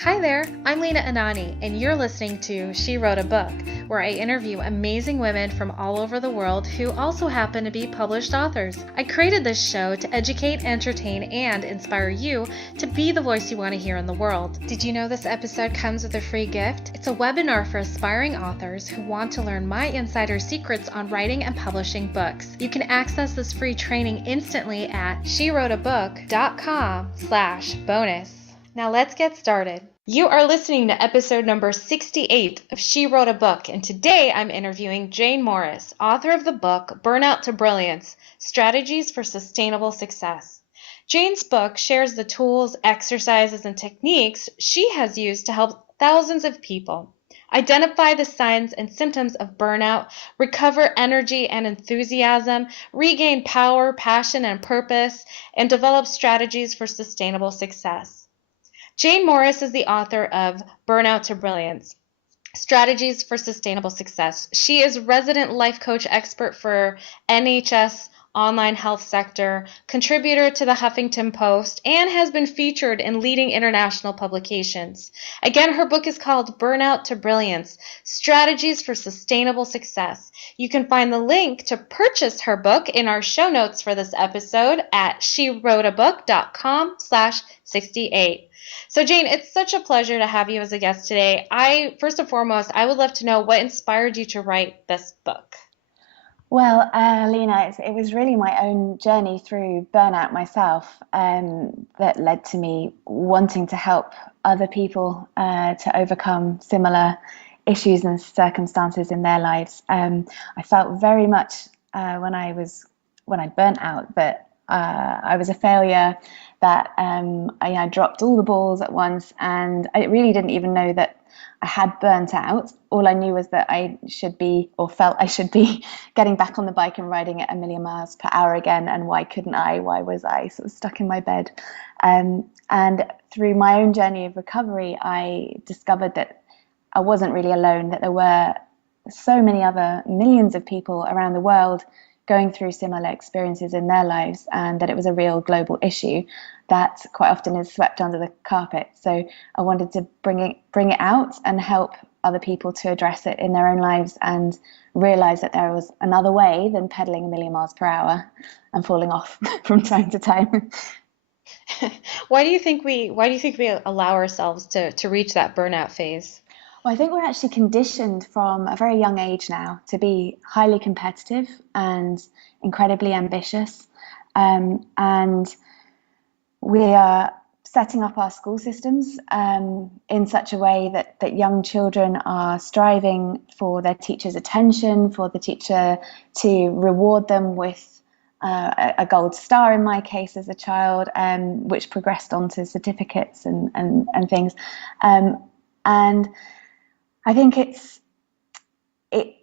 Hi there, I'm Lena Anani, and you're listening to She Wrote a Book, where I interview amazing women from all over the world who also happen to be published authors. I created this show to educate, entertain, and inspire you to be the voice you want to hear in the world. Did you know this episode comes with a free gift? It's a webinar for aspiring authors who want to learn my insider secrets on writing and publishing books. You can access this free training instantly at SheWroteABook.com/bonus. Now let's get started. You are listening to episode number 68 of She Wrote a Book, and today I'm interviewing Jayne Morris, author of the book Burnout to Brilliance: Strategies for Sustainable Success. Jayne's book shares the tools, exercises, and techniques she has used to help thousands of people identify the signs and symptoms of burnout, recover energy and enthusiasm, regain power, passion, and purpose, and develop strategies for sustainable success. Jayne Morris is the author of Burnout to Brilliance: Strategies for Sustainable Success. She is resident life coach expert for NHS Online Health Sector, contributor to the Huffington Post, and has been featured in leading international publications. Again, her book is called Burnout to Brilliance: Strategies for Sustainable Success. You can find the link to purchase her book in our show notes for this episode at SheWroteABook.com/68. So Jayne, it's such a pleasure to have you as a guest today. First and foremost, I would love to know what inspired you to write this book. Well, Lena, it was really my own journey through burnout myself that led to me wanting to help other people to overcome similar issues and circumstances in their lives. I felt very much when I burnt out that I was a failure, that I dropped all the balls at once, and I really didn't even know that I had burnt out. All I knew was that I should be, or felt I should be, getting back on the bike and riding at 1,000,000 miles per hour again. And why couldn't I? Why was I sort of stuck in my bed? And through my own journey of recovery, I discovered that I wasn't really alone, that there were so many other millions of people around the world going through similar experiences in their lives, and that it was a real global issue that quite often is swept under the carpet. So I wanted to bring it out and help other people to address it in their own lives and realize that there was another way than pedaling 1,000,000 miles per hour and falling off from time to time. Why do you think we allow ourselves to reach that burnout phase? Well, I think we're actually conditioned from a very young age now to be highly competitive and incredibly ambitious. And we are setting up our school systems in such a way that young children are striving for their teacher's attention, for the teacher to reward them with a gold star, in my case as a child, which progressed onto certificates and things. And I think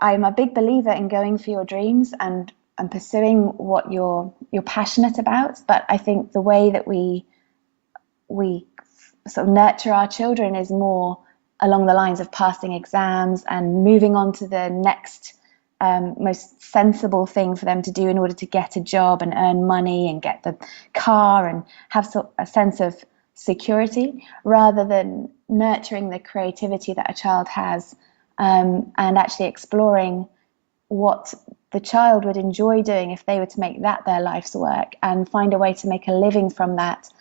I'm a big believer in going for your dreams and pursuing what you're passionate about. But I think the way that we sort of nurture our children is more along the lines of passing exams and moving on to the next most sensible thing for them to do in order to get a job and earn money and get the car and have a sense of security, rather than nurturing the creativity that a child has, and actually exploring what the child would enjoy doing if they were to make that their life's work and find a way to make a living from that,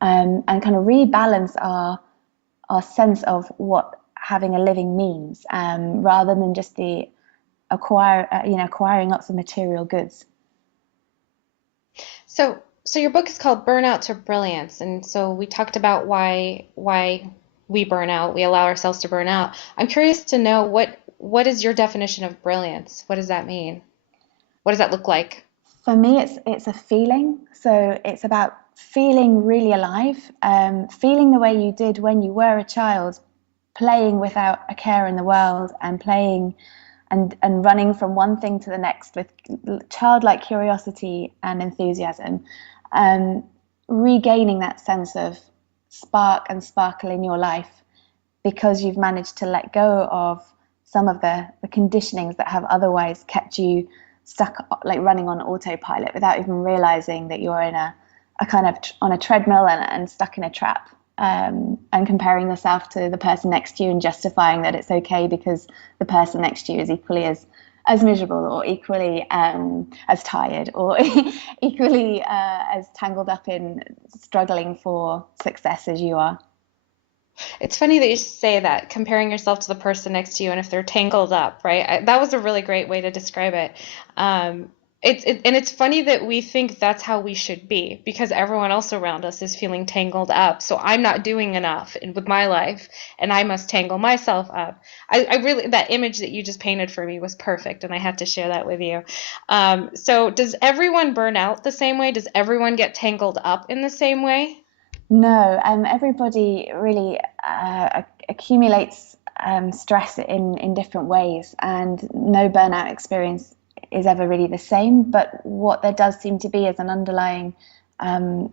and kind of rebalance our sense of what having a living means, rather than just the acquiring lots of material goods. So your book is called Burnout to Brilliance, and so we talked about why we burn out, we allow ourselves to burn out. I'm curious to know what is your definition of brilliance? What does that mean? What does that look like? For me, it's a feeling. So it's about feeling really alive, feeling the way you did when you were a child, playing without a care in the world, and playing and running from one thing to the next with childlike curiosity and enthusiasm, regaining that sense of spark and sparkle in your life because you've managed to let go of some of the conditionings that have otherwise kept you stuck, like running on autopilot without even realizing that you're in a kind of on a treadmill and stuck in a trap. and comparing yourself to the person next to you and justifying that it's okay because the person next to you is equally as miserable or equally as tired or equally as tangled up in struggling for success as you are. It's funny that you say that, comparing yourself to the person next to you and if they're tangled up, right? That was a really great way to describe it. Um, and it's funny that we think that's how we should be because everyone else around us is feeling tangled up. So I'm not doing enough with my life and I must tangle myself up. I really, that image that you just painted for me was perfect and I had to share that with you. So does everyone burn out the same way? Does everyone get tangled up in the same way? No, everybody really accumulates stress in different ways, and no burnout experience is ever really the same. But what there does seem to be is an underlying um,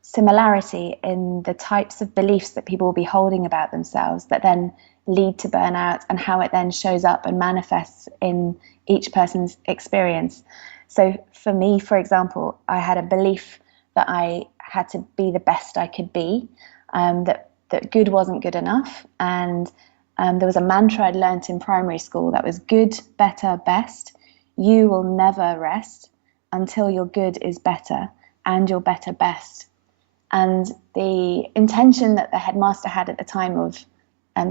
similarity in the types of beliefs that people will be holding about themselves that then lead to burnout and how it then shows up and manifests in each person's experience. So for me, for example, I had a belief that I had to be the best I could be, that good wasn't good enough. And there was a mantra I'd learnt in primary school that was good, better, best. You will never rest until your good is better and your better best. And the intention that the headmaster had at the time of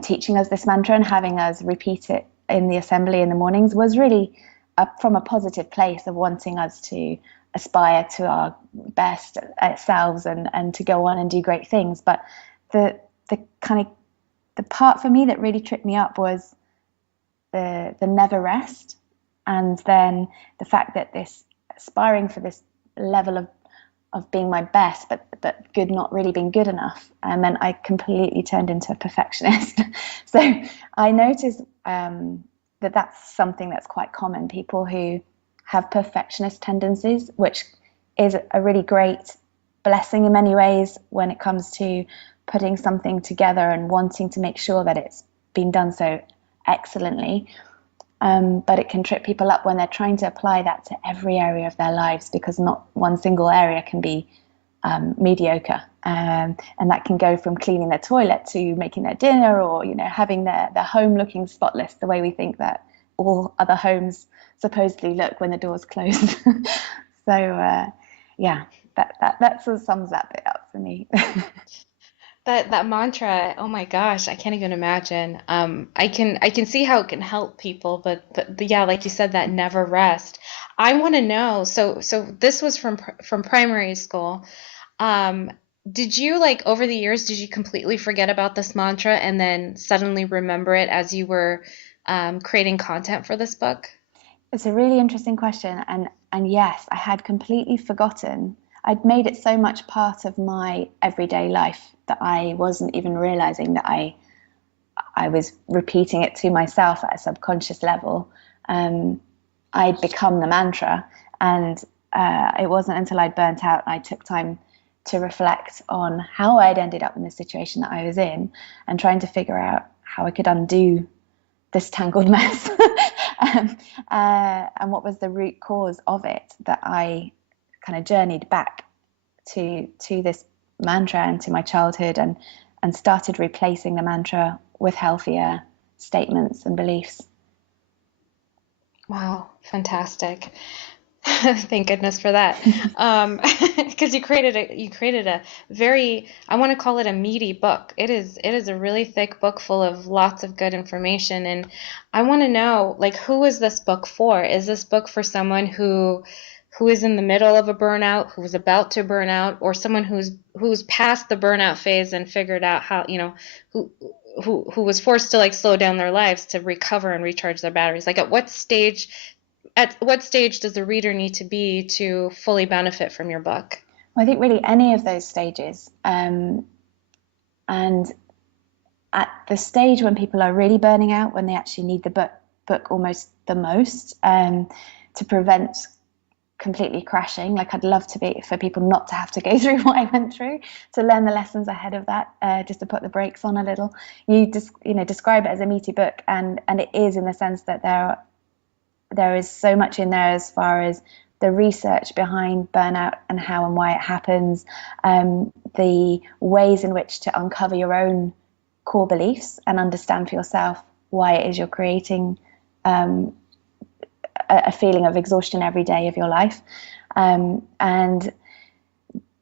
teaching us this mantra and having us repeat it in the assembly in the mornings was really from a positive place of wanting us to aspire to our best selves and to go on and do great things. But the kind of the part for me that really tripped me up was the never rest, and then the fact that this aspiring for this level of being my best, but good not really being good enough, and then I completely turned into a perfectionist. So I noticed that that's something that's quite common. People who have perfectionist tendencies, which is a really great blessing in many ways when it comes to putting something together and wanting to make sure that it's been done so excellently. But it can trip people up when they're trying to apply that to every area of their lives, because not one single area can be mediocre. And that can go from cleaning their toilet to making their dinner, or having their home looking spotless the way we think that all other homes supposedly look when the door's closed. So yeah, that sort of sums that bit up for me. That mantra, oh my gosh, I can't even imagine. I can see how it can help people, but yeah, like you said, that never rest. I want to know. So this was from primary school. Um, did you like over the years, did you completely forget about this mantra and then suddenly remember it as you were creating content for this book? It's a really interesting question, and yes, I had completely forgotten. I'd made it so much part of my everyday life that I wasn't even realizing that I was repeating it to myself at a subconscious level. I'd become the mantra, and it wasn't until I'd burnt out and I took time to reflect on how I'd ended up in the situation that I was in and trying to figure out how I could undo this tangled mess. And what was the root cause of it, that I kind of journeyed back to this mantra and to my childhood, and started replacing the mantra with healthier statements and beliefs. Wow, fantastic. Thank goodness for that. Because you created a very, I want to call it a meaty book. It is a really thick book full of lots of good information. And I want to know, like, who is this book for? Is this book for someone who is in the middle of a burnout, who is about to burn out, or someone who's past the burnout phase and figured out how, who who was forced to like slow down their lives to recover and recharge their batteries? Like at what stage does the reader need to be to fully benefit from your book? Well, I think really any of those stages, and at the stage when people are really burning out, when they actually need the book almost the most, to prevent completely crashing. Like, I'd love to be for people not to have to go through what I went through, to learn the lessons ahead of that, just to put the brakes on a little. You just describe it as a meaty book, and it is, in the sense that there is so much in there as far as the research behind burnout and how and why it happens, the ways in which to uncover your own core beliefs and understand for yourself why it is you're creating a feeling of exhaustion every day of your life, and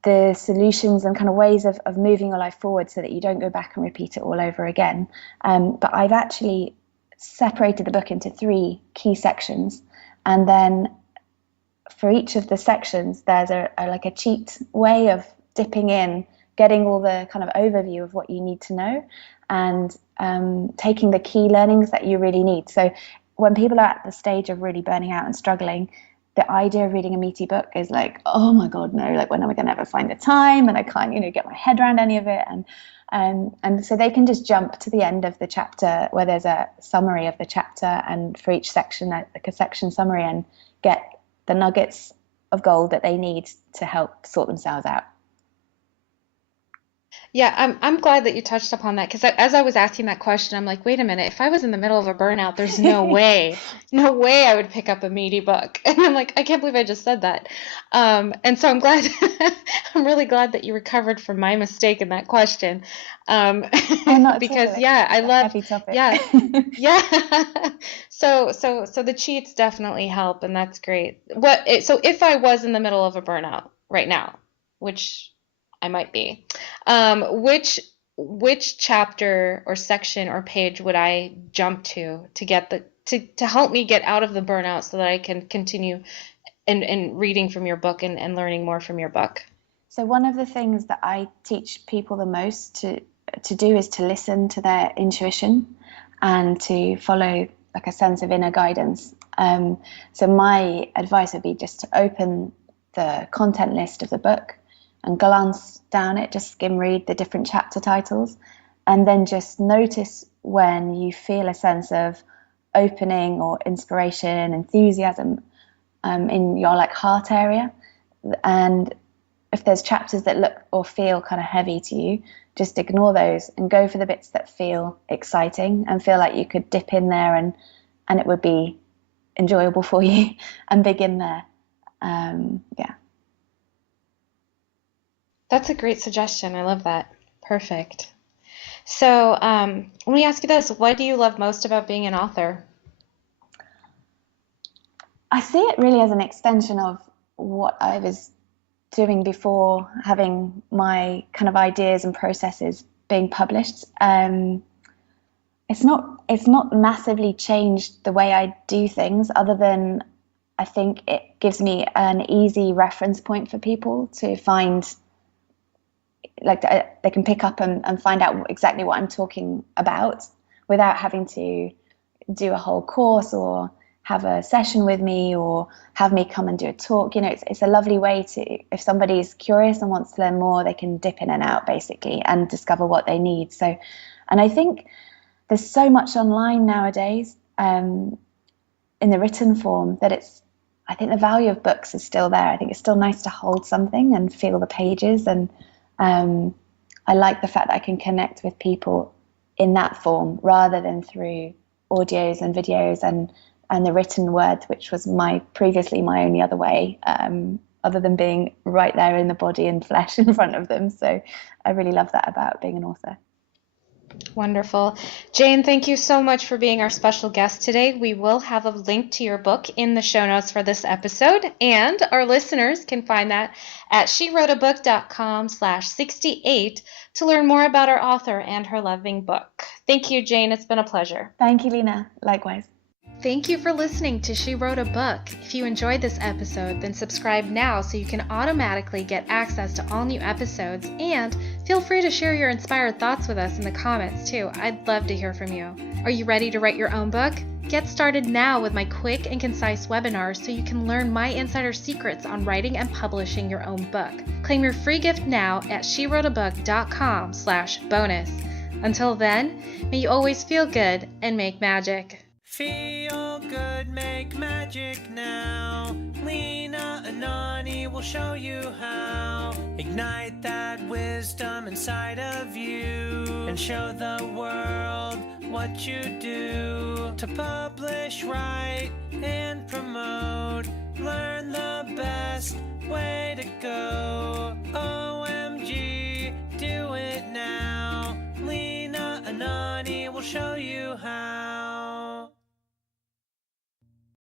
the solutions and kind of ways of moving your life forward so that you don't go back and repeat it all over again. But I've actually separated the book into 3 key sections, and then for each of the sections there's a cheat way of dipping in, getting all the kind of overview of what you need to know, and taking the key learnings that you really need. So when people are at the stage of really burning out and struggling, the idea of reading a meaty book is like, oh my God, no, like when am I going to ever find the time? And I can't, get my head around any of it. And so they can just jump to the end of the chapter where there's a summary of the chapter, and for each section, like a section summary, and get the nuggets of gold that they need to help sort themselves out. Yeah, I'm glad that you touched upon that, because as I was asking that question, I'm like, wait a minute, if I was in the middle of a burnout, there's no way I would pick up a meaty book. And I'm like, I can't believe I just said that. And so I'm glad, I'm really glad that you recovered from my mistake in that question. Because yeah, I love, heavy topic. Yeah. So the cheats definitely help, and that's great. So if I was in the middle of a burnout right now, which I might be, which chapter or section or page would I jump to get to help me get out of the burnout so that I can continue in reading from your book and learning more from your book? So one of the things that I teach people the most to do is to listen to their intuition and to follow like a sense of inner guidance. So my advice would be just to open the content list of the book and glance down it, just skim read the different chapter titles, and then just notice when you feel a sense of opening or inspiration, enthusiasm in your like heart area. And if there's chapters that look or feel kind of heavy to you, just ignore those and go for the bits that feel exciting and feel like you could dip in there and it would be enjoyable for you, and begin there. Yeah. That's a great suggestion. I love that. Perfect. So let me ask you this. What do you love most about being an author? I see it really as an extension of what I was doing before having my kind of ideas and processes being published. It's not massively changed the way I do things, other than I think it gives me an easy reference point for people to find, like they can pick up and find out exactly what I'm talking about without having to do a whole course or have a session with me or have me come and do a talk. It's a lovely way to, if somebody's curious and wants to learn more, they can dip in and out basically and discover what they need. So, and I think there's so much online nowadays in the written form that I think the value of books is still there. I think it's still nice to hold something and feel the pages, and I like the fact that I can connect with people in that form rather than through audios and videos and the written word, which was previously my only other way, other than being right there in the body and flesh in front of them. So I really love that about being an author. Wonderful. Jayne, thank you so much for being our special guest today. We will have a link to your book in the show notes for this episode, and our listeners can find that at SheWroteABook.com/68 to learn more about our author and her loving book. Thank you, Jayne. It's been a pleasure. Thank you, Lena. Likewise. Thank you for listening to She Wrote a Book. If you enjoyed this episode, then subscribe now so you can automatically get access to all new episodes, and feel free to share your inspired thoughts with us in the comments too. I'd love to hear from you. Are you ready to write your own book? Get started now with my quick and concise webinars so you can learn my insider secrets on writing and publishing your own book. Claim your free gift now at SheWroteABook.com/bonus. Until then, may you always feel good and make magic. Feel good, make magic now. Lena, Anani will show you how. Ignite that wisdom inside of you and show the world what you do to publish, write, and promote. Learn the best way to go. OMG, do it now. Lena, Anani will show you how.